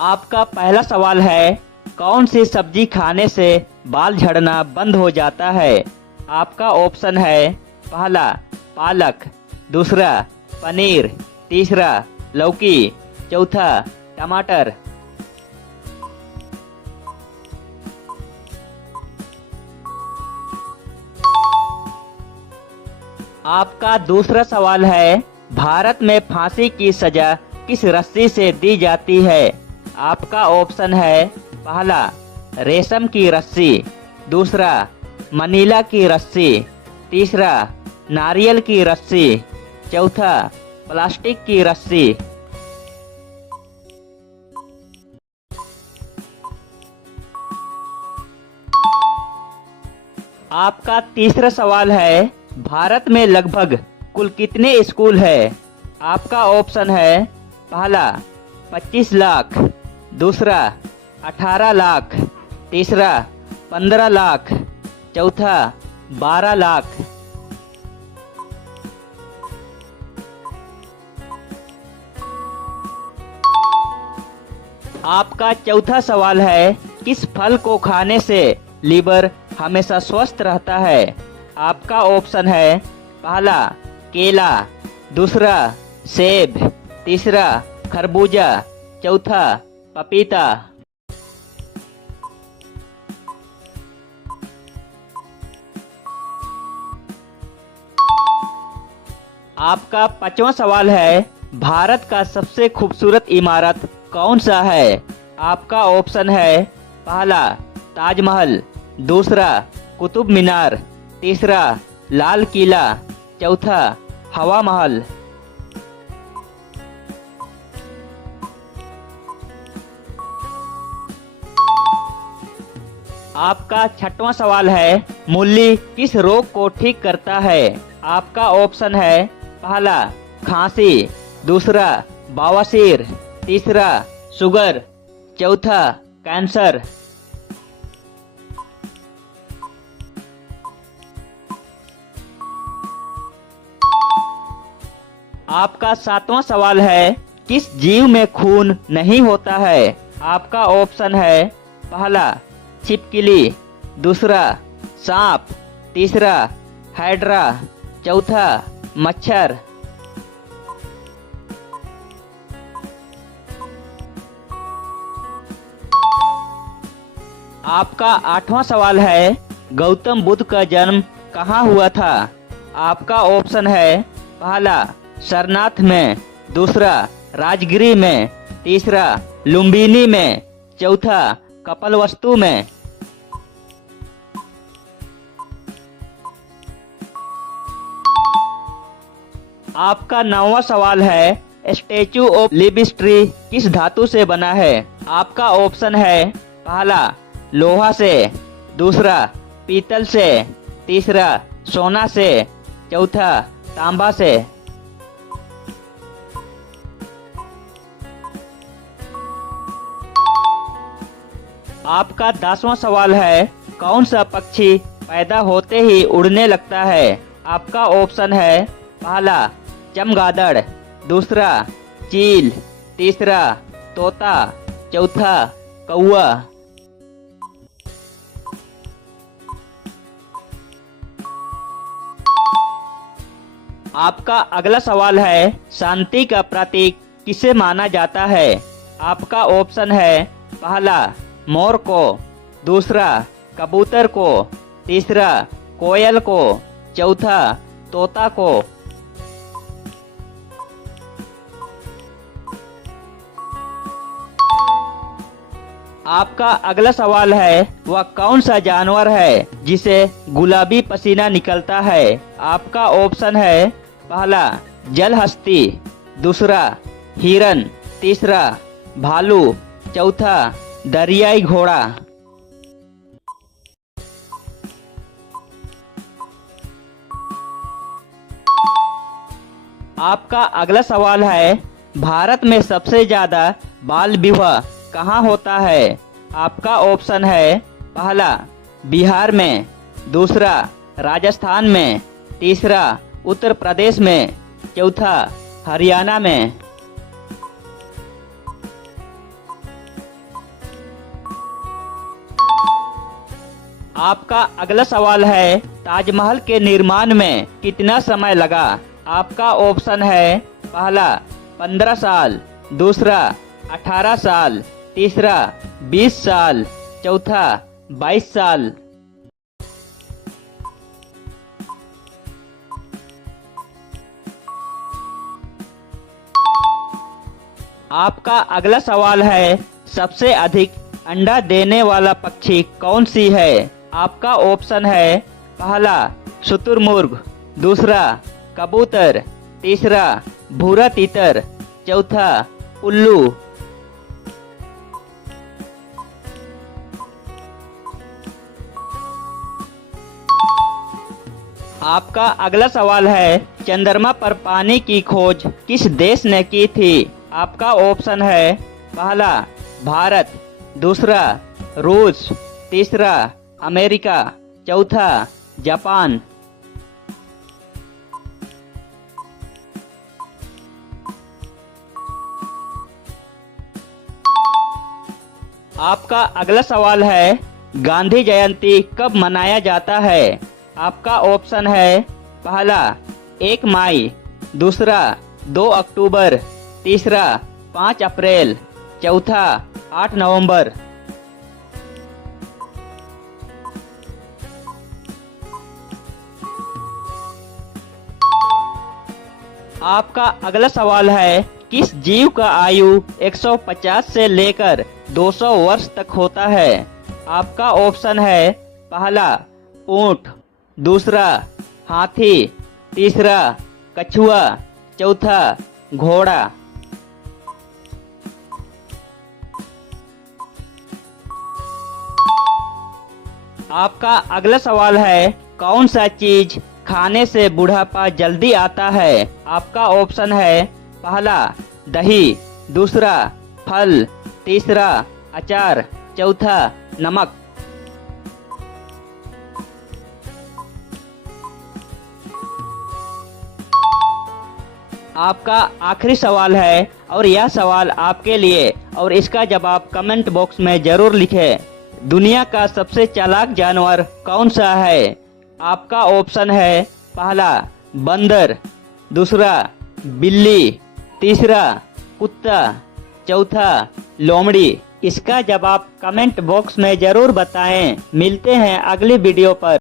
आपका पहला सवाल है, कौन सी सब्जी खाने से बाल झड़ना बंद हो जाता है? आपका ऑप्शन है पहला पालक, दूसरा पनीर, तीसरा लौकी, चौथा टमाटर। आपका दूसरा सवाल है, भारत में फांसी की सजा किस रस्सी से दी जाती है? आपका ऑप्शन है पहला रेशम की रस्सी, दूसरा मनीला की रस्सी, तीसरा नारियल की रस्सी, चौथा प्लास्टिक की रस्सी। आपका तीसरा सवाल है, भारत में लगभग कुल कितने स्कूल है? आपका ऑप्शन है पहला 25 लाख, दूसरा 18 लाख, तीसरा 15 लाख, चौथा 12 लाख। आपका चौथा सवाल है, किस फल को खाने से लीवर हमेशा स्वस्थ रहता है? आपका ऑप्शन है पहला केला, दूसरा सेब, तीसरा खरबूजा, चौथा पपीता। आपका पांचवा सवाल है, भारत का सबसे खूबसूरत इमारत कौन सा है? आपका ऑप्शन है पहला ताजमहल, दूसरा कुतुब मीनार, तीसरा लाल किला, चौथा हवा महल। आपका छठवां सवाल है, मूली किस रोग को ठीक करता है? आपका ऑप्शन है पहला खांसी, दूसरा बवासीर, तीसरा शुगर, चौथा कैंसर। आपका सातवां सवाल है, किस जीव में खून नहीं होता है? आपका ऑप्शन है पहला छिपकली, दूसरा सांप, तीसरा हाइड्रा, चौथा मच्छर। आपका आठवां सवाल है, गौतम बुद्ध का जन्म कहाँ हुआ था? आपका ऑप्शन है पहला सारनाथ में, दूसरा राजगिरी में, तीसरा लुम्बिनी में, चौथा कपिलवस्तु में। आपका नौवां सवाल है, स्टैचू ऑफ लिबर्टी किस धातु से बना है? आपका ऑप्शन है पहला लोहा से, दूसरा पीतल से, तीसरा सोना से, चौथा तांबा से। आपका 10वां सवाल है, कौन सा पक्षी पैदा होते ही उड़ने लगता है? आपका ऑप्शन है पहला चमगादड़, दूसरा चील, तीसरा तोता, चौथा कौवा। आपका अगला सवाल है, शांति का प्रतीक किसे माना जाता है? आपका ऑप्शन है पहला मोर को, दूसरा कबूतर को, तीसरा कोयल को, चौथा तोता को। आपका अगला सवाल है, वह कौन सा जानवर है जिसे गुलाबी पसीना निकलता है? आपका ऑप्शन है पहला जलहस्ती, दूसरा हिरन, तीसरा भालू, चौथा दरियाई घोड़ा। आपका अगला सवाल है, भारत में सबसे ज्यादा बाल विवाह कहाँ होता है? आपका ऑप्शन है पहला बिहार में, दूसरा राजस्थान में, तीसरा उत्तर प्रदेश में, चौथा हरियाणा में। आपका अगला सवाल है, ताजमहल के निर्माण में कितना समय लगा? आपका ऑप्शन है, पहला 15 साल, दूसरा 18 साल, तीसरा 20 साल, चौथा 22 साल। आपका अगला सवाल है, सबसे अधिक अंडा देने वाला पक्षी कौन सी है? आपका ऑप्शन है, पहला शुतुरमुर्ग, दूसरा कबूतर, तीसरा भूरा तीतर, चौथा उल्लू। आपका अगला सवाल है, चंद्रमा पर पानी की खोज किस देश ने की थी? आपका ऑप्शन है, पहला भारत, दूसरा रूस, तीसरा अमेरिका, चौथा जापान। आपका अगला सवाल है, गांधी जयंती कब मनाया जाता है? आपका ऑप्शन है, पहला 1 मई, दूसरा 2 अक्टूबर, तीसरा 5 अप्रैल, चौथा 8 नवंबर। आपका अगला सवाल है, किस जीव का आयु 150 से लेकर 200 वर्ष तक होता है? आपका ऑप्शन है, पहला ऊंट, दूसरा हाथी, तीसरा कछुआ, चौथा घोड़ा। आपका अगला सवाल है, कौन सा चीज खाने से बुढ़ापा जल्दी आता है? आपका ऑप्शन है, पहला दही, दूसरा फल, तीसरा अचार, चौथा नमक। आपका आखिरी सवाल है और यह सवाल आपके लिए, और इसका जवाब कमेंट बॉक्स में जरूर लिखें। दुनिया का सबसे चालाक जानवर कौन सा है? आपका ऑप्शन है, पहला बंदर, दूसरा बिल्ली, तीसरा कुत्ता, चौथा लोमड़ी। इसका जवाब कमेंट बॉक्स में जरूर बताएं। मिलते हैं अगली वीडियो पर।